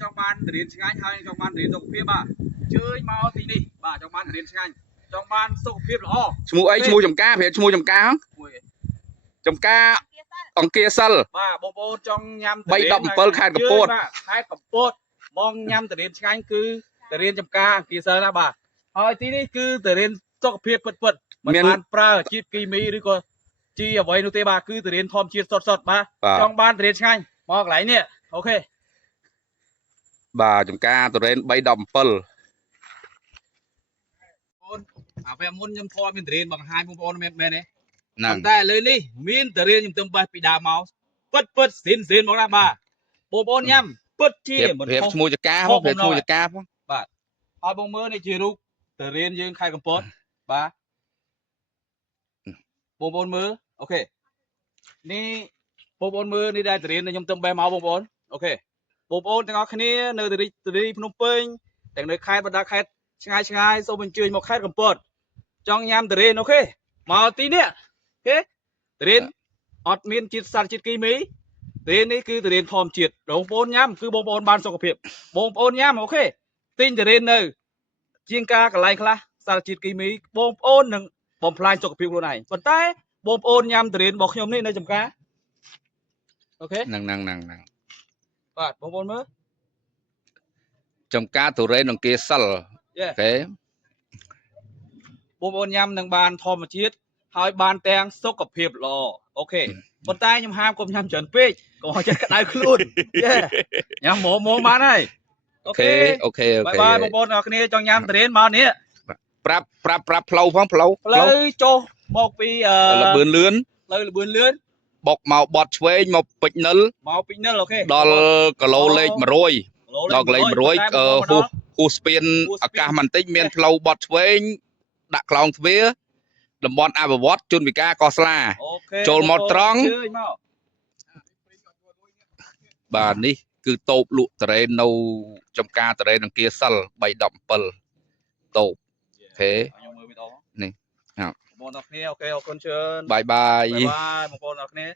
trong ban đến tiếng Anh hay trong ban đến dọc phía bà chơi mau tí đi bà trong ban đến tiếng Anh trong ban dọc phía là mua ấy mua chồng cá phải mua chồng cá không chồng cá ông kia sal bà bố trong nhâm bay động pearl khai cặp bột khai cặp bột mong nhâm từ đến tiếng Anh cứ từ đến chồng cá kia sal là bà hỏi tí đi cứ từ đến dọc phía bật mình ban pra chít kỳ mỹ đi coi chi ở vậy nô tê bà cứ từ đến thom chít sọt bà trong ban từ đến tiếng Anh mong lại nè ok bà chồng cá từ đến bay động pearl về môn nhâm thoi mình từ bằng hai môn bên này còn ta lên đi miên từ đến nhâm tâm ba bị đào máu bớt xin mong ra bà môn nhâm bớt chi mình mua cho cá không phải mua cho cá không bà hai bông mơ này chưa đủ từ đến dương khai compost bà môn mơ ok ni môn mơ ni đây từ đến nhâm tâm ba máu môn ok mônទាំងអស់គ្នានៅtừ điភ្នំពេញទាំងនៅខេត្តបណ្ដាខេត្តឆ្ងាយសូមអញ្ជើញមកខេត្តកំពតចង់ញ៉ាំតរេនអូខេមកទីនេះអូខេតរេនអត់មានជាតិសារជាតិគីមីតរេននេះគឺតរេនធម្មជាតិបងប្អូនញ៉ាំគឺបងប្អូនបានសុខភាពបងប្អូនញ៉ាំអូខេទិញតរេននៅជាងការកន្លែងខ្លះសារជាតិគីមីបងប្អូននឹងបំផ្លាញសុខភាពខ្លួនឯងប៉ុន្តែបងប្អូនញ៉ាំតរេនរបស់ខ្ញុំនេះនៅចំការអូខេហ្នឹងបាទបងប្អូនមើលចំការទុរេននឹងគេសិលអូខេបងប្អូនញ៉ាំនឹងបានធម្មជាតិហើយបានទាំងសុខភាពល្អអូខេប៉ុន្តែខ្ញុំហាមកុំញ៉ាំច្រើនពេកកុំឲ្យចិត្តក្តៅខ្លួនញ៉ាំម៉ូបានហើយអូខេបាយបងប្អូនអរគ្នាចង់ញ៉ាំតរេនមកនេះប្រាប់ផ្លូវផងផ្លូវចុះមកពីលបឿនលឿនបុកមកបត់ឆ្វេងមកពេជ្រនិលអូខេដល់គីឡូលេខ100ដល់លេខ100ហួសស្ពានអាកាសបន្តិចមានផ្លូវបត់ឆ្វេងដាក់ក្លោងទ្វារតំបន់អភិវឌ្ឍជនវិការកោះស្លាចូលមកត្រង់បាទនេះគឺតូបលក់តរេននៅចំការតរេនអង្គាសិល317តូបអូខេនេះបងប្អូនអរគ្នាអូខេអរគុណច្រើនបាយបងប្អូនអរគ្នា